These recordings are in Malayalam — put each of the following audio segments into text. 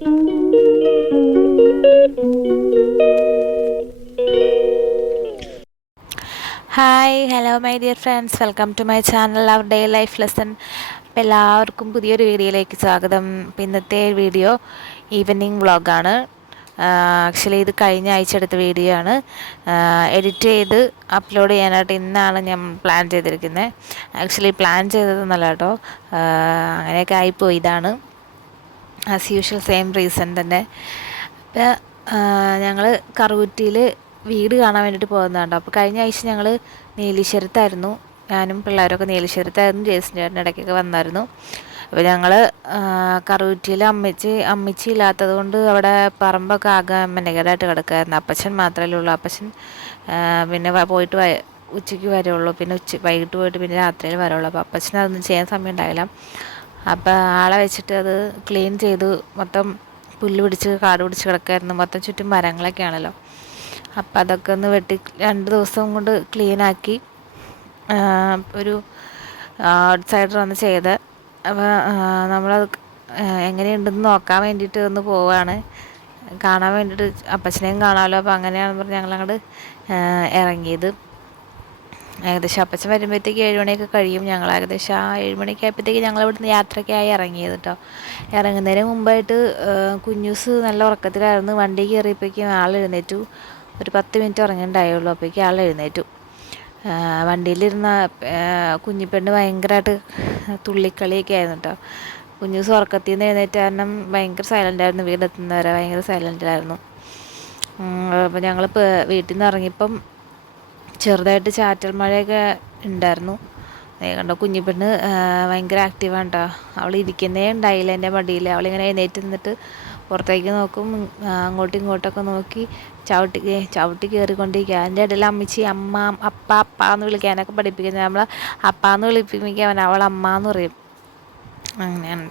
Hi hello my dear friends, welcome to my channel our day life lesson. അപ്പോൾ എല്ലാവർക്കും പുതിയൊരു വീഡിയോയിലേക്ക് സ്വാഗതം. അപ്പോൾ ഇന്നത്തെ വീഡിയോ ഈവനിങ് വ്ളോഗാണ്. ആക്ച്വലി ഇത് കഴിഞ്ഞ ആഴ്ച എടുത്ത വീഡിയോ ആണ്. എഡിറ്റ് ചെയ്ത് അപ്ലോഡ് ചെയ്യാനായിട്ട് ഇന്നാണ് ഞാൻ പ്ലാൻ ചെയ്തിരിക്കുന്നത്. ആക്ച്വലി പ്ലാൻ ചെയ്തതെന്നല്ല കേട്ടോ, അങ്ങനെയൊക്കെ ആയിപ്പോയി. ഇതാണ് ആസ് യൂഷ്വൽ സെയിം റീസൺ തന്നെ. അപ്പോൾ ഞങ്ങൾ കറുകുറ്റിയിൽ വീട് കാണാൻ വേണ്ടിയിട്ട് പോകുന്നതാണ്. അപ്പോൾ കഴിഞ്ഞ ആഴ്ച ഞങ്ങൾ നീലീശ്വരത്തായിരുന്നു. ഞാനും പിള്ളേരൊക്കെ നീലീശ്വരത്തായിരുന്നു. ജേസൻ ചേട്ടൻ ഇടയ്ക്കൊക്കെ വന്നായിരുന്നു. അപ്പോൾ ഞങ്ങൾ കറുകുറ്റിയിൽ അമ്മച്ചി ഇല്ലാത്തത് കൊണ്ട് അവിടെ പറമ്പൊക്കെ ആകെ മെനകേടായിട്ട് കിടക്കുമായിരുന്നു. അപ്പച്ചൻ മാത്രമേ ഉള്ളൂ. അപ്പച്ചൻ പിന്നെ പോയിട്ട് ഉച്ചയ്ക്ക് വരുള്ളൂ, പിന്നെ വൈകിട്ട് പോയിട്ട് പിന്നെ രാത്രിയിൽ വരുള്ളൂ. അപ്പോൾ അപ്പച്ചന് അതൊന്നും ചെയ്യാൻ സമയം ഉണ്ടായില്ല. അപ്പോൾ ആളെ വെച്ചിട്ട് അത് ക്ലീൻ ചെയ്ത് മൊത്തം പുല്ല് പിടിച്ച് കാട് പിടിച്ച് കിടക്കായിരുന്നു. മൊത്തം ചുറ്റും മരങ്ങളൊക്കെ ആണല്ലോ. അപ്പം അതൊക്കെ ഒന്ന് വെട്ടി 2 ദിവസം കൊണ്ട് ക്ലീനാക്കി ഒരു ഔട്ട്സൈഡർ വന്ന് ചെയ്ത്. അപ്പോൾ നമ്മളത് എങ്ങനെയുണ്ടെന്ന് നോക്കാൻ വേണ്ടിയിട്ട് ഒന്ന് പോവുകയാണ്, കാണാൻ വേണ്ടിയിട്ട്. അപ്പച്ചനെയും കാണാമല്ലോ. അപ്പോൾ അങ്ങനെയാണെന്ന് പറഞ്ഞ് ഞങ്ങളങ്ങോട്ട് ഇറങ്ങിയത്. ഏകദേശം അപ്പച്ചൻ വരുമ്പോഴത്തേക്ക് 7 മണിയൊക്കെ കഴിയും. ഞങ്ങൾ ഏകദേശം ആ 7 മണിയൊക്കെ ആയപ്പോഴത്തേക്ക് ഞങ്ങൾ ഇവിടുന്ന് യാത്രയ്ക്കായി ഇറങ്ങിയത് കേട്ടോ. ഇറങ്ങുന്നതിന് മുമ്പായിട്ട് കുഞ്ഞൂസ് നല്ല ഉറക്കത്തിലായിരുന്നു. വണ്ടി കയറിയപ്പോഴേക്കും ആൾ എഴുന്നേറ്റു. ഒരു 10 മിനിറ്റ് ഉറങ്ങിയിട്ടുണ്ടായുള്ളൂ. അപ്പോഴേക്കും ആൾ എഴുന്നേറ്റു. വണ്ടിയിലിരുന്ന കുഞ്ഞിപ്പെണ്ണ് ഭയങ്കരമായിട്ട് തുള്ളിക്കളിയൊക്കെ ആയിരുന്നു കേട്ടോ. കുഞ്ഞൂസ് ഉറക്കത്തിൽ നിന്ന് എഴുന്നേറ്റ് കാരണം ഭയങ്കര സൈലൻ്റായിരുന്നു. വീടെത്തുന്നവരെ ഭയങ്കര സൈലൻ്റിലായിരുന്നു. അപ്പോൾ ഞങ്ങളിപ്പോൾ വീട്ടിൽ നിന്ന് ഇറങ്ങിയപ്പം ചെറുതായിട്ട് ചാറ്റൽ മഴയൊക്കെ ഉണ്ടായിരുന്നു. കണ്ടോ, കുഞ്ഞിപ്പെണ്ണ് ഭയങ്കര ആക്റ്റീവാണ് കേട്ടോ. അവൾ ഇരിക്കുന്നേ ഉണ്ടായില്ല എൻ്റെ മടിയിൽ. അവളിങ്ങനെ എഴുന്നേറ്റ് നിന്നിട്ട് പുറത്തേക്ക് നോക്കും, അങ്ങോട്ടും ഇങ്ങോട്ടൊക്കെ നോക്കി ചവിട്ടി കയറിക്കൊണ്ടിരിക്കുക. അതിൻ്റെ ഇടയിൽ അമ്മച്ചി അമ്മ അപ്പ എന്ന് വിളിക്കാനൊക്കെ പഠിപ്പിക്കുന്നത്. നമ്മൾ അപ്പ എന്ന് വിളിപ്പിക്കാൻ അവൾ അമ്മ എന്ന് പറയും. അങ്ങനെയാണ്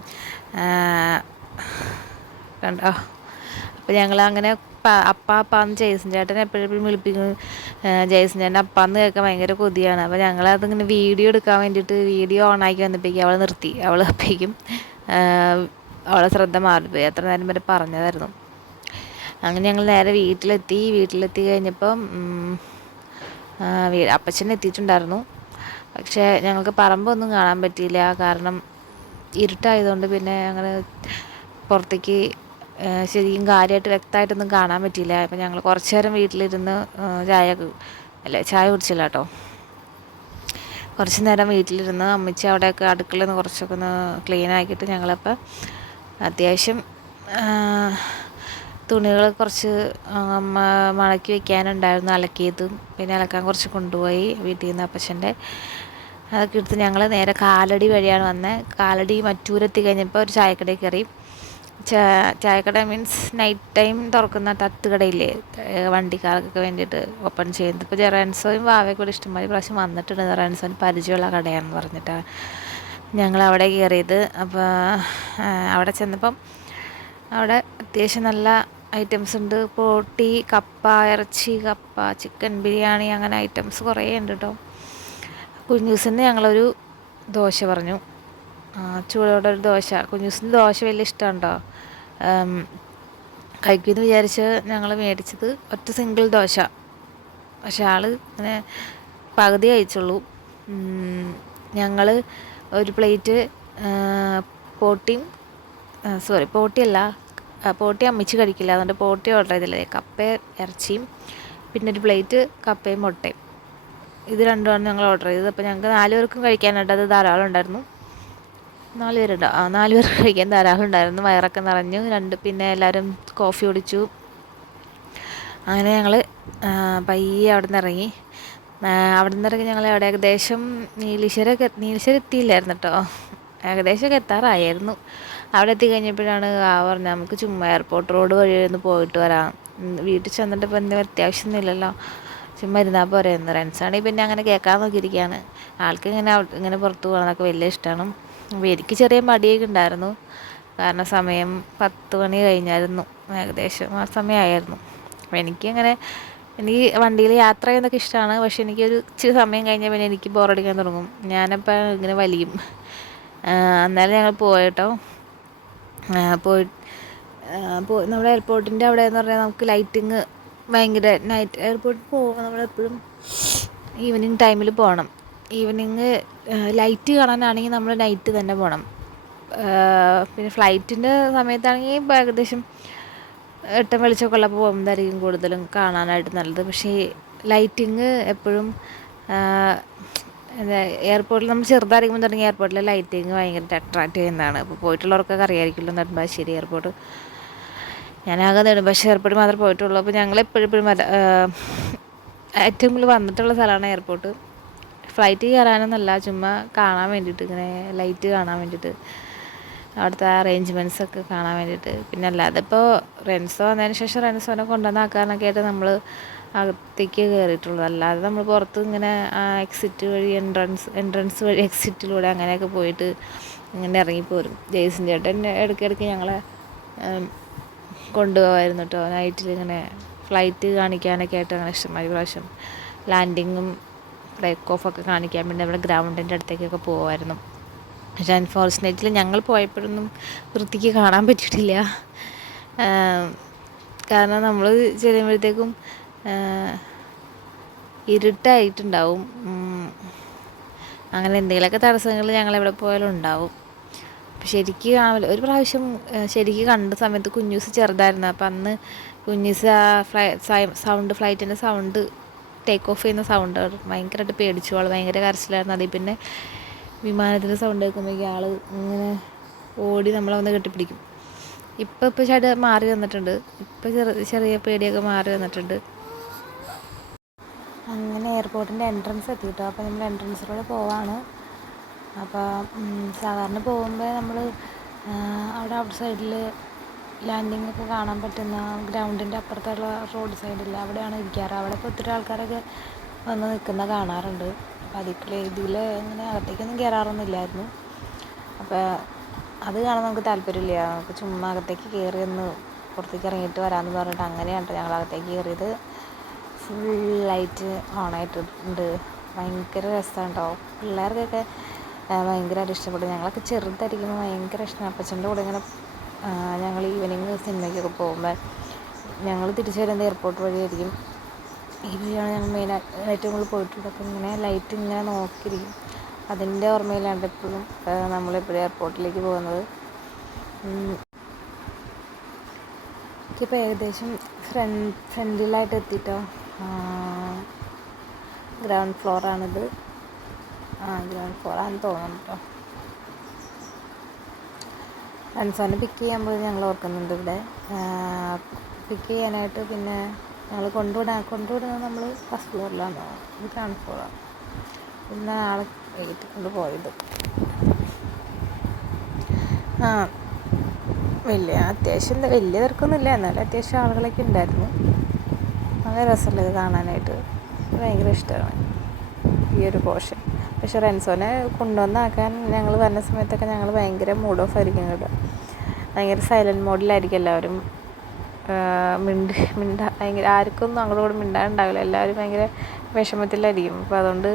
കണ്ടോ. അപ്പോൾ ഞങ്ങൾ അങ്ങനെ അപ്പാന്ന് ജേസൻ ചേട്ടൻ എപ്പോഴും വിളിപ്പിക്കും. ജേസൻ ചേട്ടൻ അപ്പാന്ന് കേൾക്കാൻ ഭയങ്കര കൊതിയാണ്. അപ്പോൾ ഞങ്ങളതിങ്ങനെ വീഡിയോ എടുക്കാൻ വേണ്ടിയിട്ട് വീഡിയോ ഓണാക്കി വന്നപ്പോഴേക്കും അവൾ നിർത്തി. അവൾ അപ്പോഴേക്കും അവളെ ശ്രദ്ധ മാറിപ്പോയി. അത്ര നേരം വരെ പറഞ്ഞതായിരുന്നു. അങ്ങനെ ഞങ്ങൾ നേരെ വീട്ടിലെത്തി കഴിഞ്ഞപ്പം അപ്പച്ചൻ എത്തിയിട്ടുണ്ടായിരുന്നു. പക്ഷേ ഞങ്ങൾക്ക് പറമ്പൊന്നും കാണാൻ പറ്റിയില്ല. കാരണം ഇരുട്ടായതുകൊണ്ട് പിന്നെ അങ്ങനെ പുറത്തേക്ക് ശരിക്കും കാര്യമായിട്ട് വ്യക്തമായിട്ടൊന്നും കാണാൻ പറ്റിയില്ല. അപ്പം ഞങ്ങൾ കുറച്ച് നേരം വീട്ടിലിരുന്ന് ചായ കുടിച്ചില്ല കേട്ടോ. കുറച്ച് നേരം വീട്ടിലിരുന്ന് അമ്മച്ചി അവിടെയൊക്കെ അടുക്കളയിൽ നിന്ന് കുറച്ചൊക്കെ ഒന്ന് ക്ലീൻ ആക്കിയിട്ട് ഞങ്ങളപ്പോൾ അത്യാവശ്യം തുണികൾ കുറച്ച് മടക്കി വയ്ക്കാനുണ്ടായിരുന്നു, അലക്കിയതും. പിന്നെ അലക്കാൻ കുറച്ച് കൊണ്ടുപോയി വീട്ടിൽ നിന്ന് അപ്പച്ചൻ്റെ. അതൊക്കെ എടുത്ത് ഞങ്ങൾ നേരെ കാലടി വഴിയാണ് വന്നത്. കാലടി മറ്റൂരെത്തി കഴിഞ്ഞപ്പോൾ ഒരു ചായക്കടയിൽ കയറി. ചായക്കട മീൻസ് നൈറ്റ് ടൈം തുറക്കുന്ന തട്ടുകടയില്ലേ, വണ്ടിക്കാർക്കൊക്കെ വേണ്ടിയിട്ട് ഓപ്പൺ ചെയ്യുന്നത്. ഇപ്പോൾ റെൻസോയും വാവയൊക്കെ കൂടി ഇഷ്ടംപോലെ പ്രാവശ്യം വന്നിട്ടുണ്ട്. റെൻസോന് പരിചയമുള്ള കടയാണെന്ന് പറഞ്ഞിട്ടാണ് ഞങ്ങൾ അവിടെ കയറിയത്. അപ്പോൾ അവിടെ ചെന്നപ്പം അവിടെ അത്യാവശ്യം നല്ല ഐറ്റംസ് ഉണ്ട്. പോട്ടി, കപ്പ, ഇറച്ചി, കപ്പ, ചിക്കൻ ബിരിയാണി, അങ്ങനെ ഐറ്റംസ് കുറേ ഉണ്ട് കേട്ടോ. കുഞ്ഞൂസിന് ഞങ്ങളൊരു ദോശ പറഞ്ഞു, ചൂടോടെ ഒരു ദോശ. കുഞ്ഞൂസിന് ദോശ വലിയ ഇഷ്ടമാണ് കേട്ടോ. കഴിക്കുമെന്ന് വിചാരിച്ച് ഞങ്ങൾ മേടിച്ചത് ഒറ്റ സിംഗിൾ ദോശ. പക്ഷെ ആൾ ഇങ്ങനെ പകുതി കഴിച്ചുള്ളൂ. ഞങ്ങൾ ഒരു പ്ലേറ്റ് പോട്ടി അമ്മിച്ച് കഴിക്കില്ല, അതുകൊണ്ട് പോട്ടി ഓർഡർ ചെയ്തില്ലേ. കപ്പയും ഇറച്ചിയും പിന്നെ ഒരു പ്ലേറ്റ് കപ്പയും മുട്ടയും, ഇത് രണ്ടുമാണ് ഞങ്ങൾ ഓർഡർ ചെയ്തത്. അപ്പോൾ ഞങ്ങൾക്ക് 4 പേർക്കും കഴിക്കാനായിട്ട് അത് ധാരാളം ഉണ്ടായിരുന്നു. 4 പേരുണ്ടോ? 4 പേർക്ക് കഴിക്കാൻ ധാരാളം ഉണ്ടായിരുന്നു. വയറൊക്കെ നിറഞ്ഞു. പിന്നെ എല്ലാവരും കോഫി കുടിച്ചു. അങ്ങനെ ഞങ്ങൾ പയ്യെ അവിടെ നിന്ന് ഇറങ്ങി. ഞങ്ങൾ അവിടെ ഏകദേശം നീലീശ്വരം എത്തിയില്ലായിരുന്നു കേട്ടോ. ഏകദേശമൊക്കെ എത്താറായിരുന്നു. അവിടെ എത്തിക്കഴിഞ്ഞപ്പോഴാണ് പറഞ്ഞത് നമുക്ക് ചുമ്മാ എയർപോർട്ട് റോഡ് വഴി ഒന്ന് പോയിട്ട് വരാം. വീട്ടിൽ ചെന്നിട്ട് ഇപ്പം എന്തെങ്കിലും അത്യാവശ്യമൊന്നുമില്ലല്ലോ, ചുമ്മാ ഇരുന്നാൽ പോരെയെന്ന്. ഫ്രണ്ട്സാണെങ്കിൽ പിന്നെ അങ്ങനെ കേൾക്കാൻ നോക്കിയിരിക്കുകയാണ്. ആൾക്ക് ഇങ്ങനെ പുറത്ത് പോകണമെന്നൊക്കെ വലിയ ഇഷ്ടമാണ്. അപ്പോൾ എനിക്ക് ചെറിയ മടിയൊക്കെ ഉണ്ടായിരുന്നു, കാരണം സമയം 10 മണി കഴിഞ്ഞായിരുന്നു, ഏകദേശം ആ സമയമായിരുന്നു. അപ്പോൾ എനിക്ക് വണ്ടിയിൽ യാത്ര ചെയ്യുന്നതൊക്കെ ഇഷ്ടമാണ്. പക്ഷേ എനിക്കൊരു ഇച്ചിരി സമയം കഴിഞ്ഞാൽ പിന്നെ എനിക്ക് ബോറടിക്കാൻ തുടങ്ങും. ഞാനപ്പോൾ ഇങ്ങനെ വലിയും. എന്നാലും ഞങ്ങൾ പോയിട്ടോ. അപ്പോൾ നമ്മുടെ എയർപോർട്ടിൻ്റെ അവിടെ എന്ന് പറഞ്ഞാൽ നമുക്ക് ലൈറ്റിങ് ഭയങ്കര നൈറ്റ് എയർപോർട്ടിൽ പോകുമ്പോൾ നമ്മളെപ്പോഴും ഈവനിങ് ടൈമിൽ പോകണം. ഈവനിങ് ലൈറ്റ് കാണാനാണെങ്കിൽ നമ്മൾ നൈറ്റ് തന്നെ പോകണം. പിന്നെ ഫ്ലൈറ്റിൻ്റെ സമയത്താണെങ്കിൽ ഇപ്പോൾ ഏകദേശം വെട്ടം വെളിച്ചമൊക്കെ ഉള്ളപ്പോൾ പോകുന്നതായിരിക്കും കൂടുതലും കാണാനായിട്ട് നല്ലത്. പക്ഷേ ലൈറ്റിങ് എപ്പോഴും എയർപോർട്ടിൽ നമ്മൾ ചെറുതായിരിക്കുമ്പോൾ തുടങ്ങി എയർപോർട്ടിലെ ലൈറ്റിങ് ഭയങ്കര അട്രാക്റ്റ് ചെയ്യുന്നതാണ്. അപ്പോൾ പോയിട്ടുള്ളവർക്കൊക്കെ അറിയാമായിരിക്കുമല്ലോ നെടുമ്പാശ്ശേരി എയർപോർട്ട്. ഞാനാകെ നെടുമ്പാശ്ശേരി എയർപോർട്ട് മാത്രമേ പോയിട്ടുള്ളൂ. അപ്പോൾ ഞങ്ങളെപ്പോഴും ഏറ്റവും കൂടുതൽ വന്നിട്ടുള്ള സ്ഥലമാണ് എയർപോർട്ട്. ഫ്ലൈറ്റ് കയറാനൊന്നല്ല, ചുമ്മാ കാണാൻ വേണ്ടിയിട്ട്, ഇങ്ങനെ ലൈറ്റ് കാണാൻ വേണ്ടിയിട്ട്, അവിടുത്തെ അറേഞ്ച്മെൻറ്റ്സൊക്കെ കാണാൻ വേണ്ടിയിട്ട്. പിന്നെ അല്ലാതെ ഇപ്പോൾ റെൻസോ വന്നതിന് ശേഷം റെൻസോനെ കൊണ്ടുവന്നാക്കാനൊക്കെ ആയിട്ട് നമ്മൾ അകത്തേക്ക് കയറിയിട്ടുള്ളൂ. അല്ലാതെ നമ്മൾ പുറത്ത് ഇങ്ങനെ എക്സിറ്റ് വഴി എൻട്രൻസ് വഴി എക്സിറ്റിലൂടെ അങ്ങനെയൊക്കെ പോയിട്ട് ഇങ്ങനെ ഇറങ്ങിപ്പോരും. ജെയ്സൺ ചേട്ടൻ ഇടയ്ക്കിടയ്ക്ക് ഞങ്ങളെ കൊണ്ടുപോകാമായിരുന്നു കേട്ടോ. നൈറ്റിൽ ഇങ്ങനെ ഫ്ലൈറ്റ് കാണിക്കാനൊക്കെ ആയിട്ട് അങ്ങനെ ഇഷ്ടമായി. പ്രാവശ്യം ലാൻഡിങ്ങും ടേക്ക് ഓഫൊക്കെ കാണിക്കാൻ വേണ്ടി നമ്മുടെ ഗ്രൗണ്ടിൻ്റെ അടുത്തേക്കൊക്കെ പോകുമായിരുന്നു. പക്ഷേ അൺഫോർച്ചുനേറ്റ്ലി ഞങ്ങൾ പോയപ്പോഴൊന്നും വൃത്തിക്ക് കാണാൻ പറ്റിയിട്ടില്ല. കാരണം നമ്മൾ ചെല്ലുമ്പോഴത്തേക്കും ഇരുട്ടായിട്ടുണ്ടാവും. അങ്ങനെ എന്തെങ്കിലുമൊക്കെ തടസ്സങ്ങൾ ഞങ്ങളെവിടെ പോയാലും ഉണ്ടാവും. അപ്പം ശരിക്ക് കാണില്ല. ഒരു പ്രാവശ്യം ശരിക്ക് കണ്ട സമയത്ത് കുഞ്ഞൂസ് ചെറുതായിരുന്നു. അപ്പം അന്ന് കുഞ്ഞൂസ് സൗണ്ട് ഫ്ലൈറ്റിൻ്റെ സൗണ്ട് ടേക്ക് ഓഫ് ചെയ്യുന്ന സൗണ്ട് ഭയങ്കരമായിട്ട് പേടിച്ചു. ആൾ ഭയങ്കര കരച്ചിലായിരുന്നു. അതിൽ പിന്നെ വിമാനത്തിൻ്റെ സൗണ്ട് കേൾക്കുമ്പോഴേക്കും ആൾ ഇങ്ങനെ ഓടി നമ്മളെ വന്ന് കെട്ടിപ്പിടിക്കും. ഇപ്പോൾ ചേട്ടൻ മാറി വന്നിട്ടുണ്ട്. ഇപ്പോൾ ചെറിയ പേടിയൊക്കെ മാറി വന്നിട്ടുണ്ട്. അങ്ങനെ എയർപോർട്ടിൻ്റെ എൻട്രൻസ് എത്തിയിട്ടോ. അപ്പോൾ നമ്മൾ എൻട്രൻസിലൂടെ പോവാണ്. അപ്പോൾ സാധാരണ പോകുമ്പോൾ നമ്മൾ അവിടെ ഔട്ട് സൈഡിൽ ലാൻഡിങ് ഒക്കെ കാണാൻ പറ്റുന്ന ഗ്രൗണ്ടിൻ്റെ അപ്പുറത്തുള്ള റോഡ് സൈഡിൽ അവിടെയാണ് ഇരിക്കാറ്. അവിടെ ഇപ്പോൾ ഒത്തിരി ആൾക്കാരൊക്കെ വന്ന് നിൽക്കുന്ന കാണാറുണ്ട്. അപ്പോൾ ഇതിൽ ഇങ്ങനെ അകത്തേക്കൊന്നും കയറാറൊന്നുമില്ലായിരുന്നു. അപ്പോൾ അത് കാണാൻ നമുക്ക് താല്പര്യമില്ല. നമുക്ക് ചുമ്മാ അകത്തേക്ക് കയറി ഒന്ന് പുറത്തേക്ക് ഇറങ്ങിയിട്ട് വരാമെന്ന് പറഞ്ഞിട്ട് അങ്ങനെയാണ് ഞങ്ങൾ അകത്തേക്ക് കയറിയത്. ഫുൾ ലൈറ്റ് ഓണായിട്ടുണ്ട്. ഭയങ്കര രസമാണ് കേട്ടോ. പിള്ളേർക്കൊക്കെ ഭയങ്കരമായിട്ട് ഇഷ്ടപ്പെട്ടു. ഞങ്ങളൊക്കെ ചെറുതായിരിക്കുമ്പോൾ ഭയങ്കര ഇഷ്ടമാണ്. അപ്പച്ചൻ്റെ കൂടെ ഇങ്ങനെ ഞങ്ങൾ ഈവനിങ് സിനിമയ്ക്കൊക്കെ പോകുമ്പോൾ ഞങ്ങൾ തിരിച്ചു വരുന്നത് എയർപോർട്ട് വഴിയായിരിക്കും. ഈ വഴിയാണ് ഞങ്ങൾ മെയിനായിട്ട് നമ്മൾ പോയിട്ടുണ്ട്. അപ്പോൾ ഇങ്ങനെ ലൈറ്റ് ഇങ്ങനെ നോക്കിയിരിക്കും. അതിൻ്റെ ഓർമ്മയിലാണ് എപ്പോഴും നമ്മളെപ്പോഴും എയർപോർട്ടിലേക്ക് പോകുന്നത്. എനിക്കിപ്പോൾ ഏകദേശം ഫ്രണ്ടിലായിട്ട് എത്തിയിട്ടോ. ഗ്രൗണ്ട് ഫ്ലോറാണിത്. ഗ്രൗണ്ട് ഫ്ലോറാണെന്ന് തോന്നുന്നു കേട്ടോ. റൺസോനെ പിക്ക് ചെയ്യാൻ പോയി ഞങ്ങൾ ഓർക്കുന്നുണ്ട്. ഇവിടെ പിക്ക് ചെയ്യാനായിട്ട് പിന്നെ ഞങ്ങൾ കൊണ്ടുവിടുന്നത് നമ്മൾ ഫസ്റ്റ് ഫ്ലോറിലാണ്. ഇത് ഗ്രൗണ്ട് ഫ്ലോറാണ്. പിന്നെ ആളെ കയറ്റി കൊണ്ട് പോയത് അത്യാവശ്യം വലിയ തിരക്കൊന്നുമില്ല, എന്നാലും അത്യാവശ്യം ആളുകളൊക്കെ ഉണ്ടായിരുന്നു. വളരെ രസമുള്ളത് ഇത് കാണാനായിട്ട്. ഭയങ്കര ഇഷ്ടമാണ് ഈ ഒരു പോർഷൻ. പക്ഷെ റെൻസോനെ കൊണ്ടുവന്നാക്കാൻ ഞങ്ങൾ വരുന്ന സമയത്തൊക്കെ ഞങ്ങൾ ഭയങ്കര മൂഡ് ഓഫ് ആയിരിക്കും കേട്ടോ. ഭയങ്കര സൈലൻറ്റ് മോഡിലായിരിക്കും എല്ലാവരും. ഭയങ്കര ആർക്കൊന്നും അങ്ങോട്ടും കൂടെ മിണ്ടാനുണ്ടാവില്ല. എല്ലാവരും ഭയങ്കര വിഷമത്തിലായിരിക്കും. അപ്പോൾ അതുകൊണ്ട്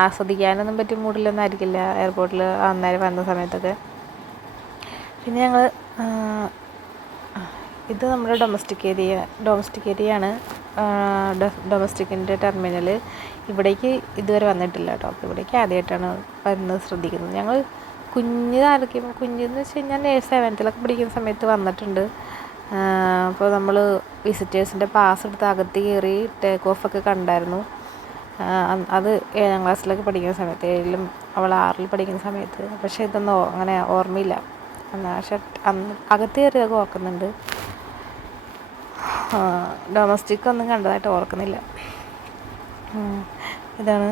ആസ്വദിക്കാനൊന്നും പറ്റിയ മൂഡിലൊന്നും ആയിരിക്കില്ല എയർപോർട്ടിൽ അന്നേരം വന്ന സമയത്തൊക്കെ. പിന്നെ ഞങ്ങൾ ഇത് നമ്മുടെ ഡൊമസ്റ്റിക് ഏരിയയാണ്. ഡൊമസ്റ്റിക്കിൻ്റെ ടെർമിനൽ. ഇവിടേക്ക് ഇതുവരെ വന്നിട്ടില്ല കേട്ടോ. അപ്പോൾ ഇവിടേക്ക് ആദ്യമായിട്ടാണ് വരുന്നത് ശ്രദ്ധിക്കുന്നത്. ഞങ്ങൾ കുഞ്ഞെന്ന് വെച്ച് കഴിഞ്ഞാൽ 7th പഠിക്കുന്ന സമയത്ത് വന്നിട്ടുണ്ട്. അപ്പോൾ നമ്മൾ വിസിറ്റേഴ്സിൻ്റെ പാസ് എടുത്ത് അകത്ത് കയറി ടേക്ക് ഓഫൊക്കെ കണ്ടായിരുന്നു. അത് 7ാം ക്ലാസ്സിലൊക്കെ പഠിക്കുന്ന സമയത്ത്, 7ലും അവൾ 6ൽ പഠിക്കുന്ന സമയത്ത്. പക്ഷേ ഇതൊന്നും അങ്ങനെ ഓർമ്മയില്ല. പക്ഷെ അന്ന് അകത്ത് കയറിയൊക്കെ ഓർക്കുന്നുണ്ട്. ഡൊമസ്റ്റിക് ഒന്നും കണ്ടതായിട്ട് ഓർക്കുന്നില്ല. ഇതാണ്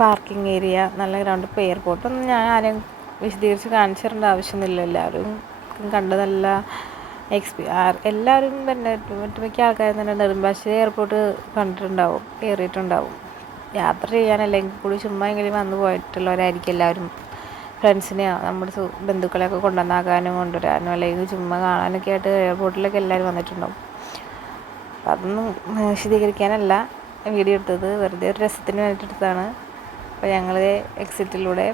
പാർക്കിംഗ് ഏരിയ. നല്ല ഗ്രൗണ്ട്. ഇപ്പോൾ എയർപോർട്ടൊന്നും ഞാൻ ആരെയും വിശദീകരിച്ച് കാണിച്ചു തരേണ്ട ആവശ്യമൊന്നുമില്ല. എല്ലാവരും കണ്ട് നല്ല എല്ലാവരും തന്നെ ഒട്ടുമിക്ക ആൾക്കാരും തന്നെ നെടുമ്പാശ്ശേരി എയർപോർട്ട് കണ്ടിട്ടുണ്ടാവും, കയറിയിട്ടുണ്ടാവും. യാത്ര ചെയ്യാൻ അല്ലെങ്കിൽ കൂടി ചുമ്മാ എങ്കിലും വന്ന് പോയിട്ടുള്ളവരായിരിക്കും എല്ലാവരും. ഫ്രണ്ട്സിനെയോ നമ്മുടെ ബന്ധുക്കളെയൊക്കെ കൊണ്ടുവരാനും അല്ലെങ്കിൽ ചുമ്മാ കാണാനൊക്കെ ആയിട്ട് എയർപോർട്ടിലൊക്കെ എല്ലാവരും വന്നിട്ടുണ്ടാവും. അപ്പം അതൊന്നും വിശദീകരിക്കാനല്ല വീഡിയോ എടുത്തത്, വെറുതെ ഒരു രസത്തിന് വേണ്ടിയിട്ട് എടുത്തതാണ്. അപ്പോൾ ഞങ്ങൾ എക്സിറ്റിലൂടെ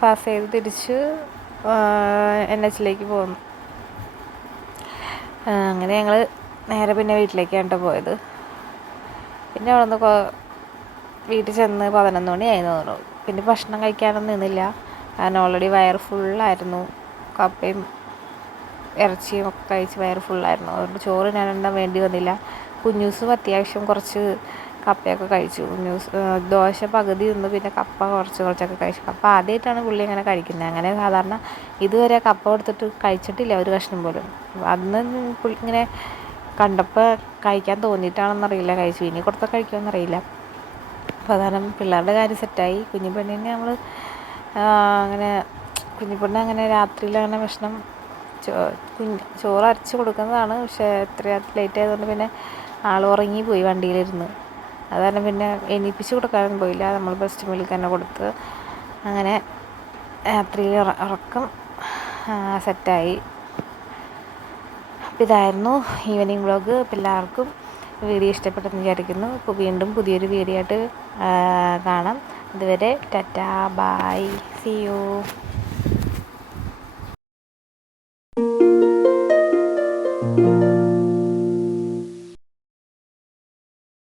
പാസ് ചെയ്ത് തിരിച്ച് NH പോകുന്നു. അങ്ങനെ ഞങ്ങൾ നേരെ പിന്നെ വീട്ടിലേക്കാണ് പോയത്. പിന്നെ അവിടെ നിന്ന് വീട്ടിൽ ചെന്ന് 11 മണിയായി തോന്നുന്നു. പിന്നെ ഭക്ഷണം കഴിക്കാനൊന്നും നിന്നില്ല, കാരണം ഓൾറെഡി വയറ് ഫുള്ളായിരുന്നു. കപ്പയും ഇറച്ചിയും ഒക്കെ കഴിച്ച് വയറ് ഫുള്ളായിരുന്നു. അതുകൊണ്ട് ചോറ് ഞാനെണ്ണം വേണ്ടി വന്നില്ല. കുഞ്ഞൂസും അത്യാവശ്യം കുറച്ച് കപ്പയൊക്കെ കഴിച്ചു. ദോശ പകുതി നിന്ന്, പിന്നെ കപ്പ കുറച്ചൊക്കെ കഴിച്ചു. കപ്പ ആദ്യമായിട്ടാണ് പുള്ളി അങ്ങനെ കഴിക്കുന്നത്. അങ്ങനെ സാധാരണ ഇതുവരെ കപ്പ കൊടുത്തിട്ട് കഴിച്ചിട്ടില്ല ഒരു കഷ്ണം പോലും. അന്ന് പുള്ളി ഇങ്ങനെ കണ്ടപ്പോൾ കഴിക്കാൻ തോന്നിയിട്ടാണെന്നറിയില്ല കഴിച്ചു. ഇനി കൊടുത്താൽ കഴിക്കുമെന്നറിയില്ല. പ്രധാനം പിള്ളേരുടെ കാര്യം സെറ്റായി. കുഞ്ഞിപ്പെണ്ണിനെ നമ്മൾ അങ്ങനെ കുഞ്ഞിപ്പെണ്ണ് രാത്രിയിൽ അങ്ങനെ ഭക്ഷണം ചോറ് അരച്ച് കൊടുക്കുന്നതാണ്. പക്ഷേ എത്ര ലേറ്റ് ആയതുകൊണ്ട് പിന്നെ ആൾ ഉറങ്ങിപ്പോയി വണ്ടിയിലിരുന്ന്. അത് കാരണം പിന്നെ എണീപ്പിച്ച് കൊടുക്കാനൊന്നും പോയില്ല. നമ്മൾ ബ്രസ്റ്റ് മിൽക്ക് തന്നെ കൊടുത്ത് അങ്ങനെ രാത്രിയിൽ ഉറക്കം സെറ്റായി. അപ്പോൾ ഇതായിരുന്നു ഈവനിങ് വ്ളോഗ്. എല്ലാവർക്കും വീഡിയോ ഇഷ്ടപ്പെട്ടെന്ന് വിചാരിക്കുന്നു. അപ്പോൾ വീണ്ടും പുതിയൊരു വീഡിയോ ആയിട്ട് കാണാം. അതുവരെ ടാറ്റാ, ബൈ, സീ യു.